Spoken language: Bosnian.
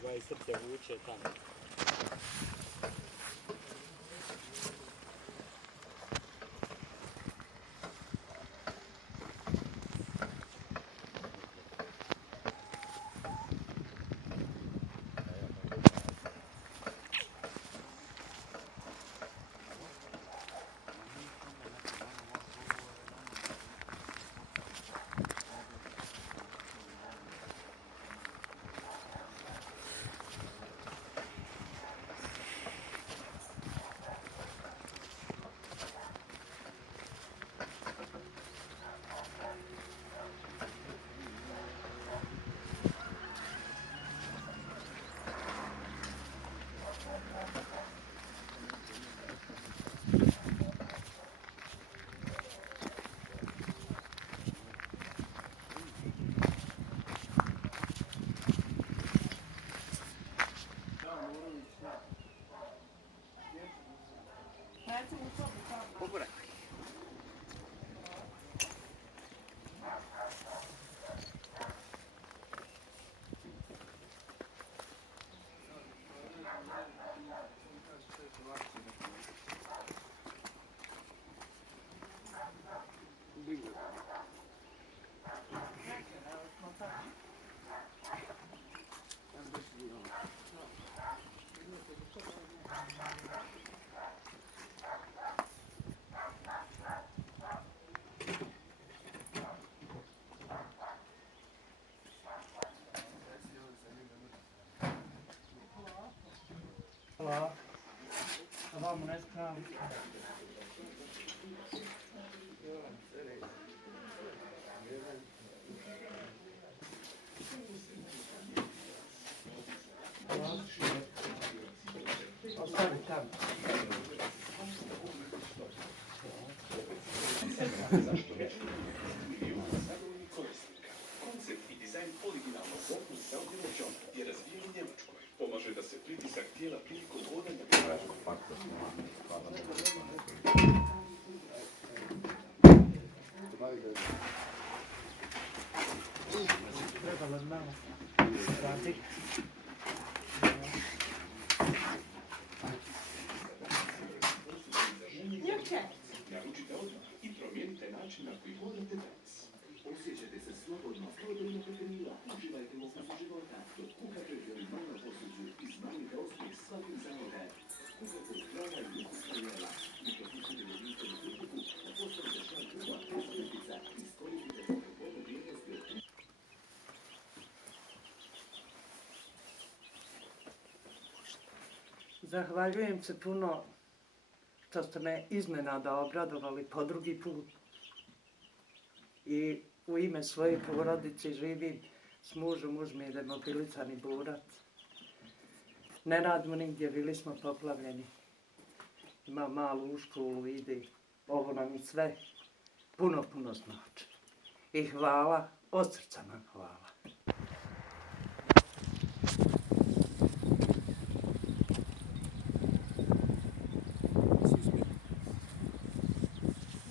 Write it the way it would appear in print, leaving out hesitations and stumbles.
Ba i srce vuče tamo. Hvala. A vamo ne spravam. Ostavi tamo. Zašto već zadovoljni korisnika. Koncept i dizajn originalnog zopnog zaobilježona je razvijen u Njemačkoj. Pomaže da se pritisak tijela prilikom hodanja Trebalo je malo raditi. naručite odmah i promijenite način na koji hodate danas. Osjećate se slobodno, kao da imate krila. Uživajte u okusu života, dok kuhate originalno posuđu i smanjite osmijeh svakim zavodem. Kuhate zdrava i ukusna jela. I pokušajte da jedinstvenu kritiku, da postavite šal kuha, posljedica i iskoristite za proponu vrijednosti. Zahvaljujem se puno što ste me iznenada obradovali po drugi put. I u ime svoje porodice živim s mužem, muž mi je demobilisani borac. Ne radimo nigdje, bili smo poplavljeni. Ima malu u školu, ide. Ovo nam je sve puno znači. I hvala, od srca nam hvala.